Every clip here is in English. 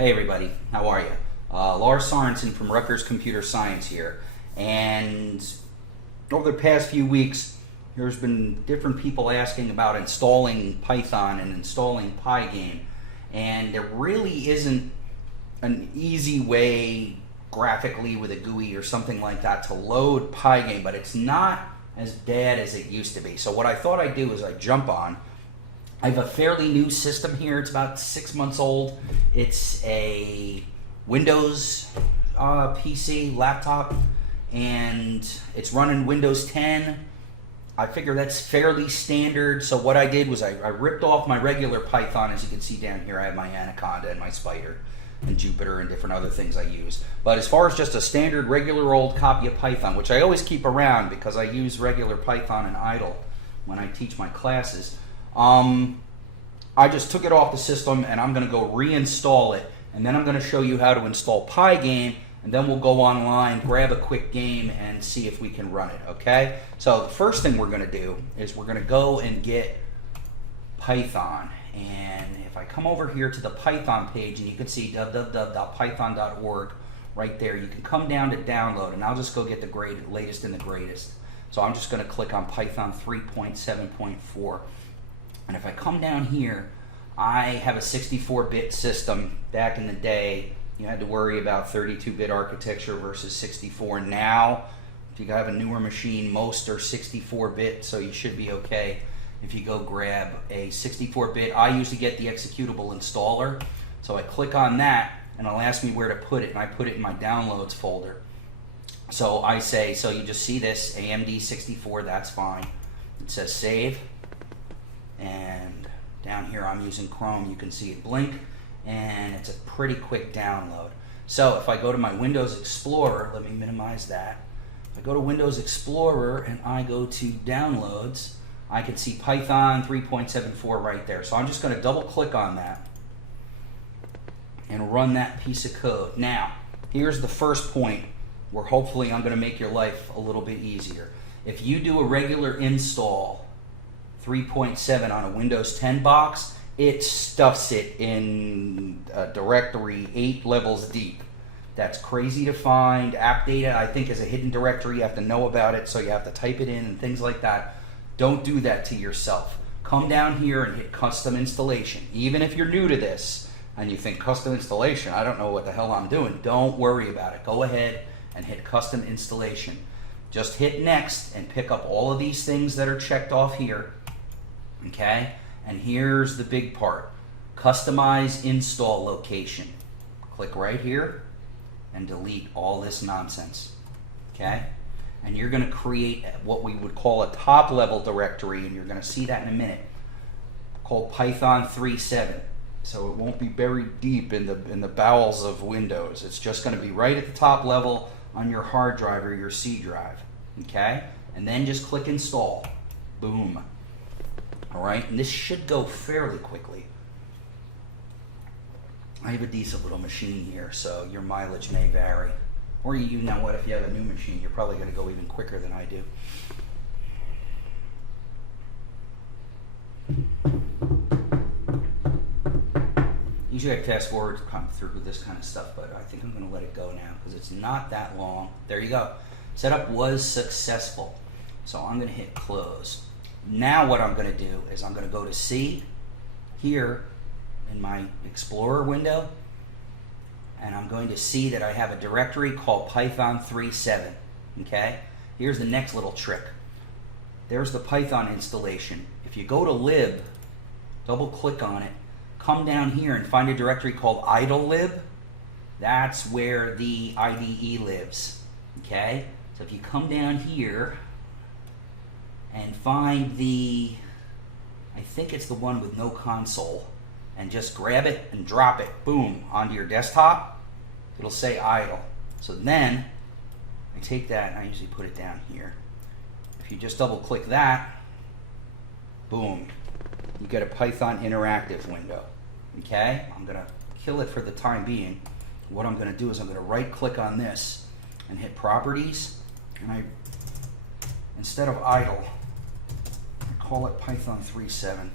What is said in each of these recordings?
Hey everybody, how are you? Lars Sorensen from Rutgers Computer Science here. And over the past few weeks, there's been different people asking about installing Python and installing Pygame. And there really isn't an easy way graphically with a GUI or something like that to load Pygame, but it's not as bad as it used to be. So what I thought I'd do is I'd jump on. I have a fairly new system here. It's about 6 months old. It's a Windows PC laptop, and it's running Windows 10. I figure that's fairly standard. So what I did was I ripped off my regular Python. As you can see down here, I have my Anaconda and my Spider and Jupyter and different other things I use. But as far as just a standard regular old copy of Python, which I always keep around because I use regular Python and idle when I teach my classes, I just took it off the system and I'm going to go reinstall it, and then I'm going to show you how to install Pygame, and then we'll go online, grab a quick game, and see if we can run it, okay? So the first thing we're going to do is we're going to go and get Python. And if I come over here to the Python page, and you can see www.python.org right there, you can come down to download, and I'll just go get the latest and the greatest. So I'm just going to click on Python 3.7.4. And if I come down here, I have a 64-bit system. Back in the day, you had to worry about 32-bit architecture versus 64. Now, if you have a newer machine, most are 64-bit, so you should be okay if you go grab a 64-bit. I usually get the executable installer, so I click on that, and it'll ask me where to put it, and I put it in my downloads folder. So I say, so you just see this, AMD 64, that's fine. It says save. And down here I'm using Chrome, you can see it blink, and it's a pretty quick download. So if I go to my Windows Explorer, let me minimize that. If I go to Windows Explorer and I go to downloads, I can see Python 3.74 right there. So I'm just going to double click on that and run that piece of code. Now, here's the first point where hopefully I'm going to make your life a little bit easier. If you do a regular install 3.7 on a Windows 10 box, it stuffs it in a directory 8 levels deep. That's crazy to find. App data, I think, is a hidden directory. You have to know about it, so you have to type it in and things like that. Don't do that to yourself. Come down here and hit custom installation. Even if you're new to this and you think custom installation, I don't know what the hell I'm doing, don't worry about it. Go ahead and hit custom installation. Just hit next and pick up all of these things that are checked off here. Okay, and here's the big part. Customize install location. Click right here and delete all this nonsense. Okay, and you're going to create what we would call a top level directory, and you're going to see that in a minute, called Python 3.7. So it won't be buried deep in the bowels of Windows. It's just going to be right at the top level on your hard drive or your C drive. Okay, and then just click install. Boom. All right, and this should go fairly quickly. I have a decent little machine here, so your mileage may vary. Or you know what, if you have a new machine, you're probably going to go even quicker than I do. Usually I fast forward to come through this kind of stuff, but I think I'm going to let it go now because it's not that long. There you go. Setup was successful. So I'm going to hit close. Now what I'm going to do is I'm going to go to C here in my Explorer window, and I'm going to see that I have a directory called Python 3.7. Okay? Here's the next little trick. There's the Python installation. If you go to lib, double click on it, come down here and find a directory called idle-lib. That's where the IDE lives. Okay? So if you come down here and find the, I think it's the one with no console, and just grab it and drop it, boom, onto your desktop, it'll say idle. So then I take that and I usually put it down here. If you just double click that, boom, you get a Python interactive window. Okay, I'm gonna kill it for the time being. What I'm gonna do is I'm gonna right click on this and hit properties, and instead of idle, call it Python 3.7.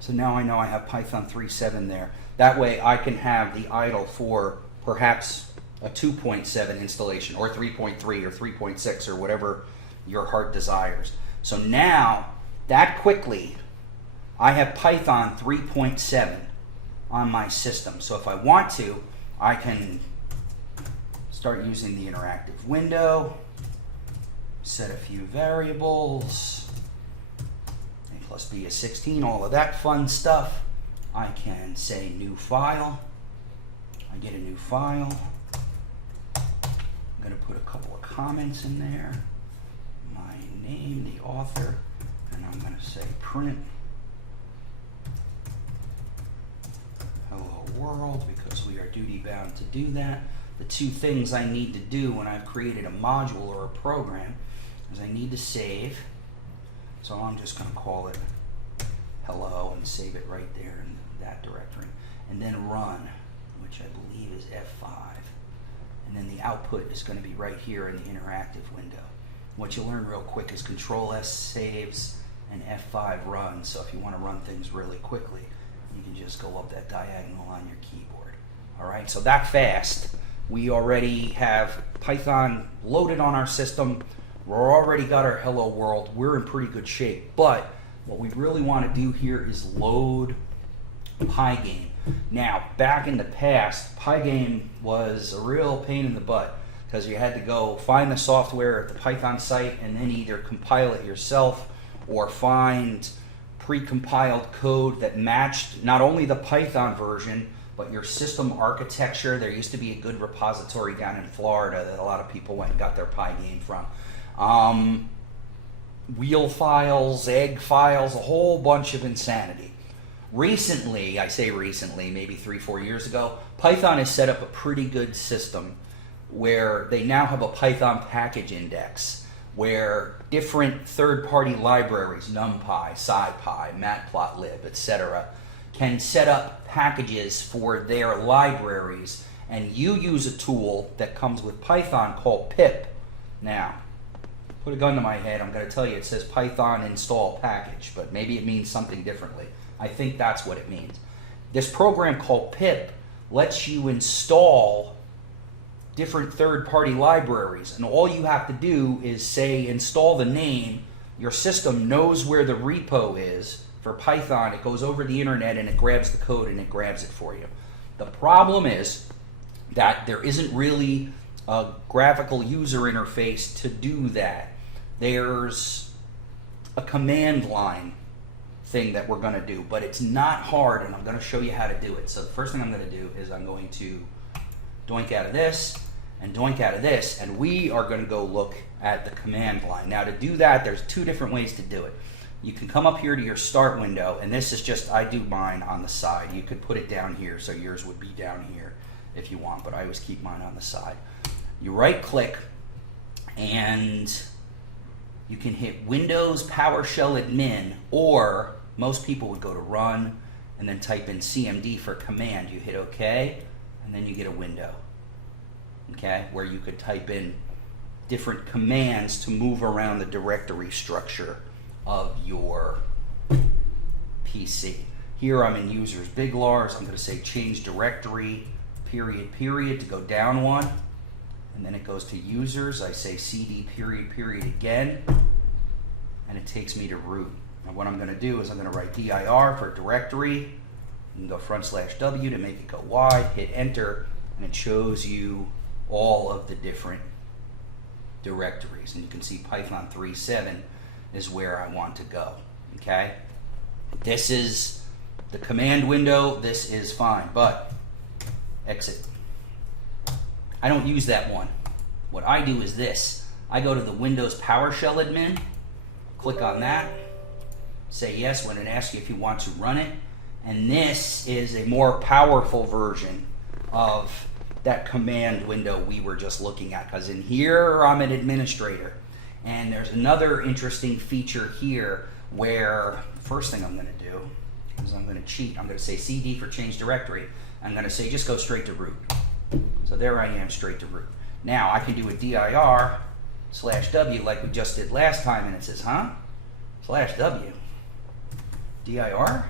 So now I know I have Python 3.7 there. That way I can have the idle for perhaps a 2.7 installation or 3.3 or 3.6 or whatever your heart desires. So now, that quickly, I have Python 3.7 on my system. So if I want to, I can start using the interactive window, set a few variables, a plus b is 16, all of that fun stuff. I can say new file. I get a new file. I'm going to put a couple of comments in there. My name, the author, and I'm going to say print hello world because we are duty bound to do that. The two things I need to do when I've created a module or a program is I need to save. So I'm just going to call it hello and save it right there in that directory. And then run, which I believe is F5. And then the output is going to be right here in the interactive window. What you learn real quick is Control S saves and F5 runs. So if you want to run things really quickly, you can just go up that diagonal on your keyboard. All right, so that fast. We already have Python loaded on our system. We're already got our hello world. We're in pretty good shape. But what we really want to do here is load Pygame. Now, back in the past, Pygame was a real pain in the butt because you had to go find the software at the Python site and then either compile it yourself or find pre-compiled code that matched not only the Python version, but your system architecture. There used to be a good repository down in Florida that a lot of people went and got their Pygame from. Wheel files, egg files, a whole bunch of insanity. Recently, I say recently, maybe 3-4 years ago, Python has set up a pretty good system where they now have a Python package index where different third-party libraries, NumPy, SciPy, Matplotlib, etc., can set up packages for their libraries, and you use a tool that comes with Python called pip. Now, put a gun to my head, I'm going to tell you it says Python install package, but maybe it means something differently. I think that's what it means. This program called pip lets you install different third-party libraries, and all you have to do is say install the name. Your system knows where the repo is for Python. It goes over the internet and it grabs the code and it grabs it for you. The problem is that there isn't really a graphical user interface to do that. There's a command line thing that we're going to do, but it's not hard, and I'm going to show you how to do it. So the first thing I'm going to do is I'm going to doink out of this and doink out of this, and we are going to go look at the command line. Now to do that, there's two different ways to do it. You can come up here to your start window, and this is just, I do mine on the side. You could put it down here, so yours would be down here if you want, but I always keep mine on the side. You right click, and you can hit Windows PowerShell Admin, or most people would go to Run and then type in CMD for command. You hit OK, and then you get a window, okay, where you could type in different commands to move around the directory structure of your PC. Here I'm in users big Lars. I'm going to say change directory period to go down one, and then it goes to users. I say cd period again, and it takes me to root. And what I'm going to do is I'm going to write dir for directory and go /w to make it go wide, hit enter, and it shows you all of the different directories. And you can see Python 3.7 is where I want to go. Okay? This is the command window. This is fine, but exit. I don't use that one. What I do is this. I go to the Windows PowerShell admin, click on that, say yes when it asks you if you want to run it, and this is a more powerful version of that command window we were just looking at, because in here I'm an administrator. And there's another interesting feature here where the first thing I'm going to do is I'm going to cheat. I'm going to say cd for change directory. I'm going to say just go straight to root. So there I am, straight to root. Now I can do a dir /w like we just did last time, and it says, huh? /w. dir?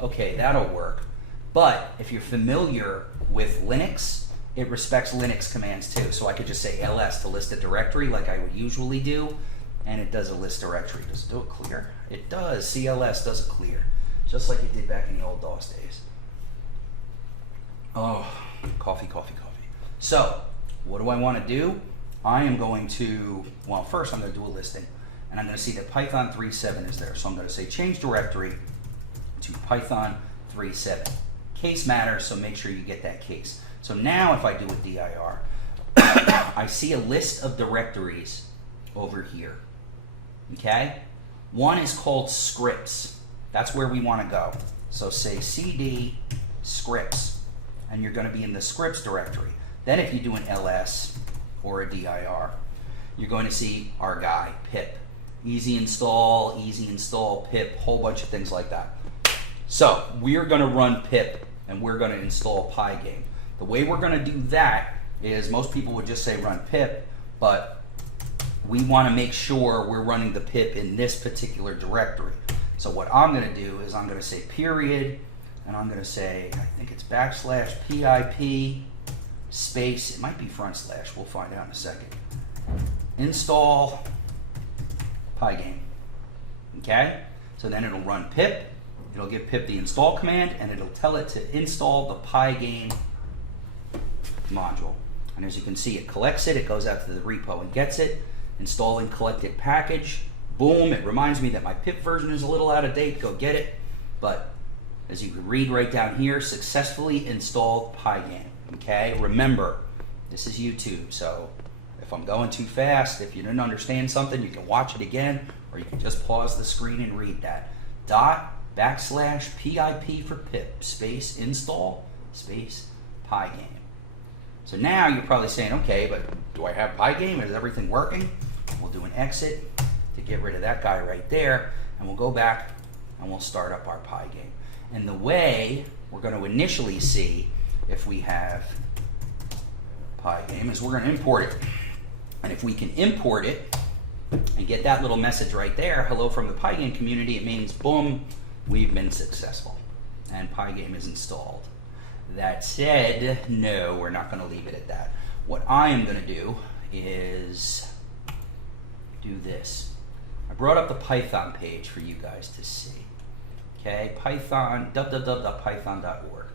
okay, that'll work. But if you're familiar with Linux, it respects Linux commands too. So I could just say ls to list a directory like I would usually do, and it does a list directory. Does it do it clear? It does. CLS does it clear, just like it did back in the old DOS days. Oh, coffee, coffee, coffee. So what do I want to do? I am going to, well, first I'm going to do a listing, and I'm going to see that Python 3.7 is there. So I'm going to say change directory to Python 3.7. Case matters, so make sure you get that case. So now if I do a dir, I see a list of directories over here, okay? One is called scripts. That's where we want to go. So say cd scripts, and you're going to be in the scripts directory. Then if you do an ls or a dir, you're going to see our guy, pip. Easy install, pip, whole bunch of things like that. So we're going to run pip, and we're going to install Pygame. The way we're going to do that is most people would just say run pip, but we want to make sure we're running the pip in this particular directory. So what I'm going to do is I'm going to say period, and I'm going to say, I think it's /pip space, it might be front slash, we'll find out in a second, install Pygame. Okay? So then it'll run pip, it'll give pip the install command, and it'll tell it to install the Pygame module. And as you can see, it collects it, it goes out to the repo and gets it, installing collected package, boom, it reminds me that my pip version is a little out of date, go get it. But as you can read right down here, successfully installed Pygame. Okay, remember, this is YouTube, so if I'm going too fast, if you didn't understand something, you can watch it again, or you can just pause the screen and read that. /pip for pip, space install, space Pygame. So now you're probably saying, okay, but do I have Pygame? Is everything working? We'll do an exit to get rid of that guy right there, and we'll go back and we'll start up our Pygame. And the way we're going to initially see if we have Pygame is we're going to import it. And if we can import it and get that little message right there, hello from the Pygame community, it means, boom, we've been successful. And Pygame is installed. That said, no, we're not going to leave it at that. What I am going to do is do this. I brought up the Python page for you guys to see. Okay, Python, www.python.org.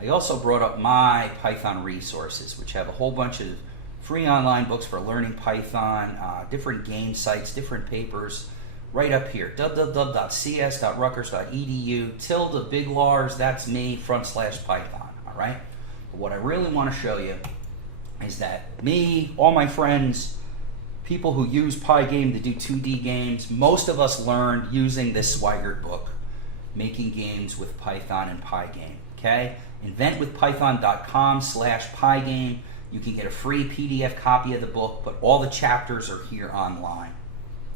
I also brought up my Python resources, which have a whole bunch of free online books for learning Python, different game sites, different papers, right up here, www.cs.rutgers.edu, ~big Lars, that's me, /Python, all right? But what I really want to show you is that me, all my friends, people who use Pygame to do 2D games, most of us learned using this Swigert book, Making Games with Python and Pygame, okay? inventwithpython.com/Pygame. You can get a free PDF copy of the book, but all the chapters are here online,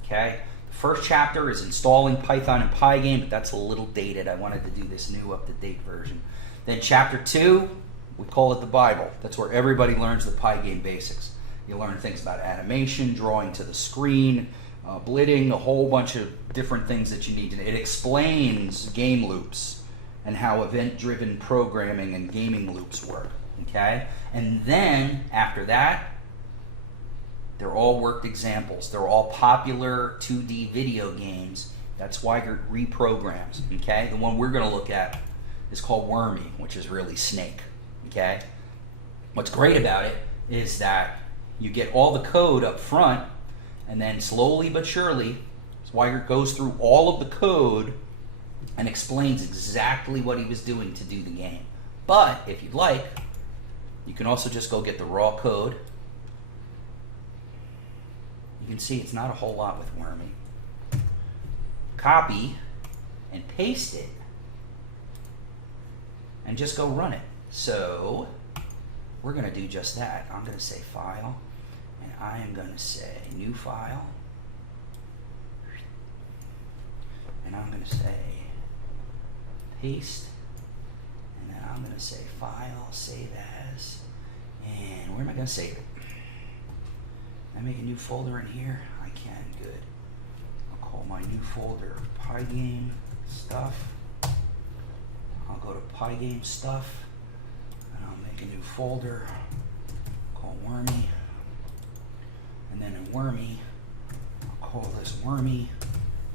okay? The first chapter is installing Python and Pygame, but that's a little dated. I wanted to do this new up-to-date version. Then chapter 2, we call it the Bible. That's where everybody learns the Pygame basics. You learn things about animation, drawing to the screen, blitting, a whole bunch of different things that you need to know. It explains game loops and how event-driven programming and gaming loops work, okay? And then, after that, they're all worked examples. They're all popular 2D video games that Swigert reprograms, okay? The one we're going to look at is called Wormy, which is really Snake, okay? What's great about it is that you get all the code up front, and then slowly but surely, Swigert goes through all of the code and explains exactly what he was doing to do the game. But if you'd like, you can also just go get the raw code. You can see it's not a whole lot with Wormy. Copy and paste it and just go run it. So we're going to do just that. I'm going to say File, and I am going to say New File, and I'm going to say Paste, and then I'm going to say File, Save As, and where am I going to save it? Can I make a new folder in here? I can, good. I'll call my new folder Pygame stuff. I'll go to Pygame stuff, and I'll make a new folder called Wormy. And then in Wormy, I'll call this wormy.py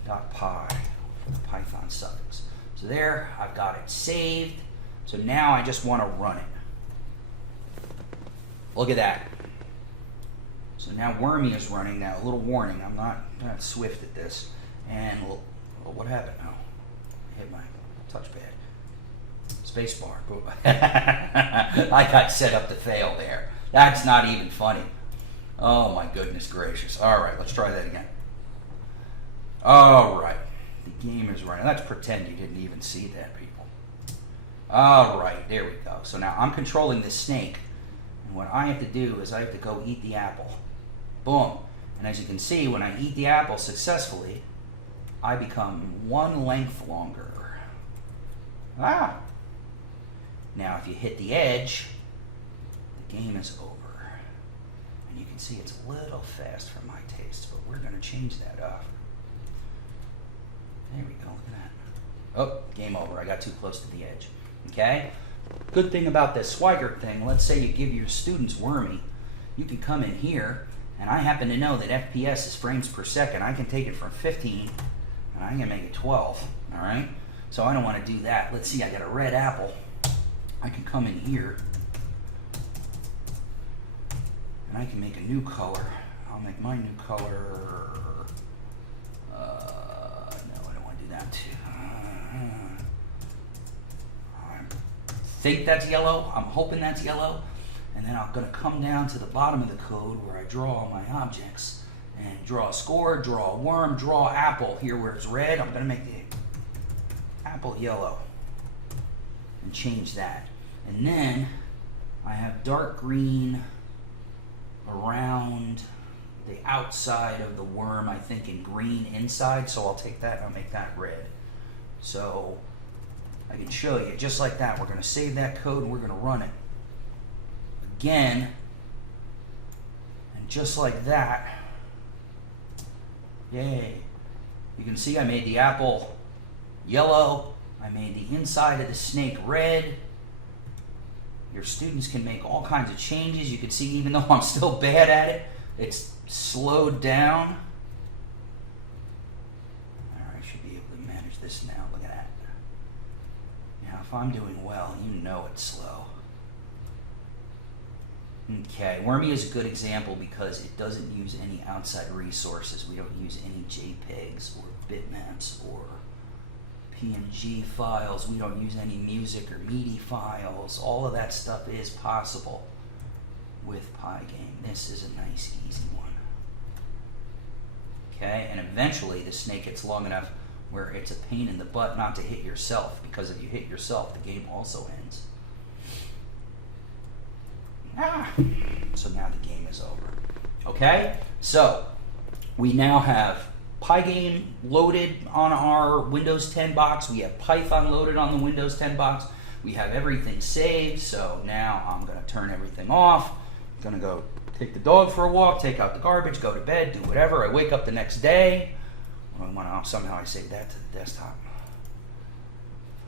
for the Python suffix. So there, I've got it saved. So now I just want to run it. Look at that. So now Wormy is running. Now a little warning, I'm not swift at this. And what happened? Oh, I hit my touchpad. Spacebar. I got set up to fail there. That's not even funny. Oh my goodness gracious. All right, let's try that again. All right, the game is running. Let's pretend you didn't even see that, people. All right, there we go. So now I'm controlling this snake, and what I have to do is I have to go eat the apple. Boom. And as you can see, when I eat the apple successfully, I become one length longer. Ah. Now if you hit the edge, the game is over. And you can see it's a little fast for my tastes, but we're going to change that up. There we go, look at that. Oh, game over. I got too close to the edge. Okay? Good thing about this Swigert thing, let's say you give your students Wormy, you can come in here, and I happen to know that FPS is frames per second. I can take it from 15, and I'm going to make it 12. All right? So I don't want to do that. Let's see, I got a red apple. I can come in here, and I can make a new color. I'll make my new color. No, I don't want to do that too. I think that's yellow. I'm hoping that's yellow. And then I'm going to come down to the bottom of the code where I draw all my objects and draw a score, draw a worm, draw apple. Here where it's red, I'm going to make the apple yellow and change that. And then I have dark green around the outside of the worm, I think, in green inside. So I'll take that and I'll make that red. So I can show you just like that. We're going to save that code and we're going to run it again, and just like that, yay, you can see I made the apple yellow, I made the inside of the snake red. Your students can make all kinds of changes. You can see even though I'm still bad at it, it's slowed down. Alright, I should be able to manage this now. Look at that. Now if I'm doing well, you know it's slow. Okay, Wormy is a good example because it doesn't use any outside resources. We don't use any JPEGs or bitmaps or PNG files. We don't use any music or MIDI files. All of that stuff is possible with Pygame. This is a nice, easy one. Okay, and eventually the snake gets long enough where it's a pain in the butt not to hit yourself, because if you hit yourself, the game also ends. So now the game is over. Okay, so we now have Pygame loaded on our Windows 10 box. We have Python loaded on the Windows 10 box. We have everything saved. So now I'm going to turn everything off. I'm going to go take the dog for a walk, take out the garbage, go to bed, do whatever. I wake up the next day. Somehow I save that to the desktop.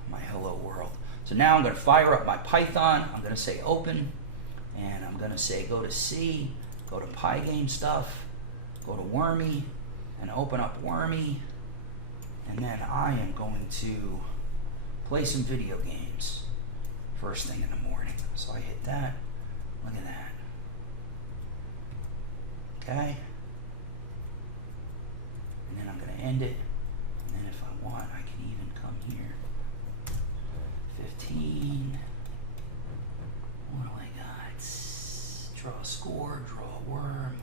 My hello world. So now I'm going to fire up my Python. I'm going to say open. And I'm going to say go to C, go to Pygame stuff, go to Wormy, and open up Wormy. And then I am going to play some video games first thing in the morning. So I hit that. Look at that. Okay. And then I'm going to end it. And then if I want, I can even come here. 15. What do I got? Draw a score, draw a worm.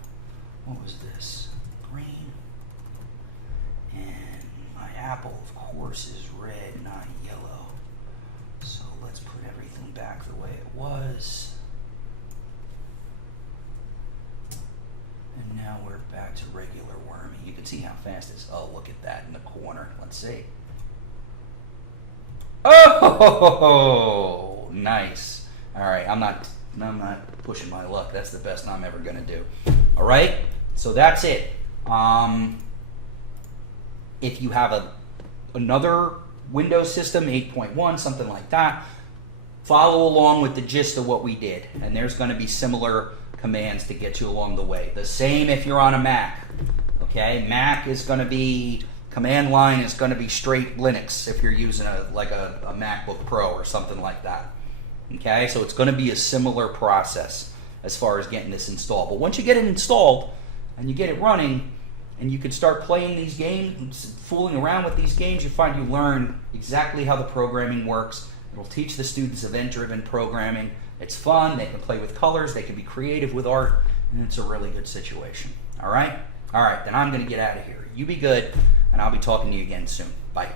What was this? Green. And my apple, of course, is red, not yellow. So let's put everything back the way it was. And now we're back to regular Wormy. You can see how fast it is. Oh, look at that in the corner. Let's see. Oh, nice. All right, I'm not pushing my luck. That's the best I'm ever going to do. All right, so that's it. If you have another Windows system, 8.1, something like that, follow along with the gist of what we did. And there's going to be similar commands to get you along the way. The same if you're on a Mac. Okay, Mac is going to be, command line is going to be straight Linux if you're using a MacBook Pro or something like that. Okay, so it's going to be a similar process as far as getting this installed. But once you get it installed and you get it running and you can start playing these games, fooling around with these games, you find you learn exactly how the programming works. It'll teach the students event-driven programming. It's fun, they can play with colors, they can be creative with art, and it's a really good situation. All right? All right, then I'm going to get out of here. You be good, and I'll be talking to you again soon. Bye.